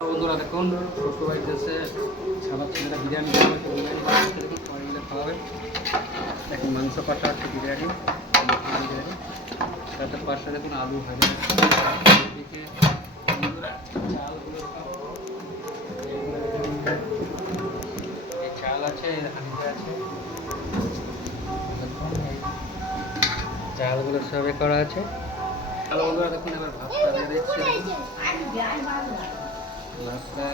বন্ধুরা দেখুন শ্বশুরবাড়িতে এসে খাবার ছেলেটা বিরিয়ানি খাওয়াবে, বিরিয়ানি বানাচ্ছে দেখুন সবাই মিলে খাওয়াবে। দেখুন মাংস কাটা হচ্ছে বিরিয়ানি, বিরিয়ানি তাতে পাশে দেখুন আলু ভাজা, এদিকে চালগুলো সব এই চাল আছে, হাঁড়িতে আছে, চালগুলো সবে করা আছে। হ্যালো বন্ধুরা দেখুন এবার ভাতটা দিয়ে দিচ্ছি, ভাতটা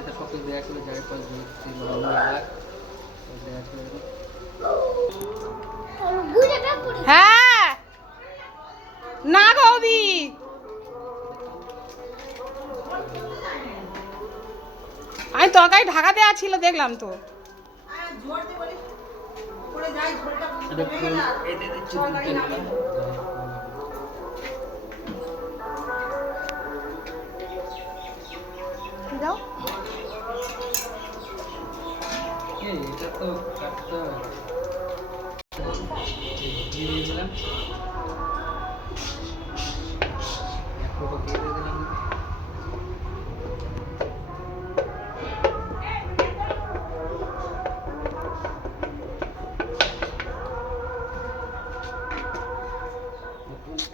এটা সব কিছু দেওয়া ছিল, যাই পাশ দিচ্ছি দেওয়া ছিল। হ্যাঁ না বৌদি আমি তরকারি ঢাকা দেওয়া ছিল দেখলাম তো। দাও এটা তো কাটতে দিয়ে দিলাম, এক ফোটো দিয়ে দিলাম।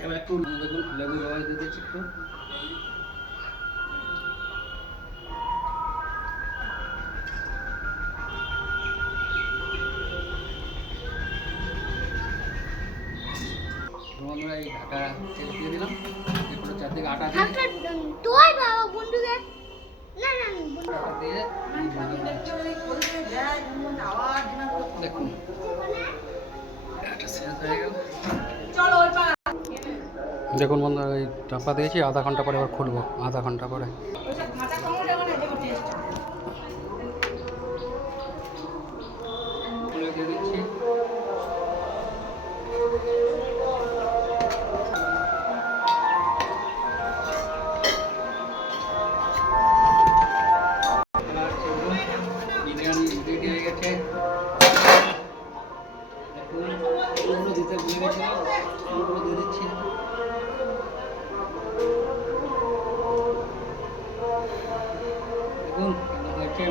এবার একটু দেখুন লেবু রস দিয়ে দিচ্ছি একটু। বন্ধুরা এই ঢাকা তেল দিয়ে দিলাম, এরপরে চারদিকে আটা দিয়ে দেখুন শেষ হয়ে গেল। দেখুন বন্ধুরা এই চাপা দিয়েছি, আধা ঘন্টা পরে আবার খুলবো, আধা ঘন্টা পরে। দিয়ে দিচ্ছি বিরিয়ানি রেডি হয়ে গেছে। দিতে ভুলে গেছিলাম, ফুলগুলো দিয়ে দিচ্ছি। দেখুন হচ্ছে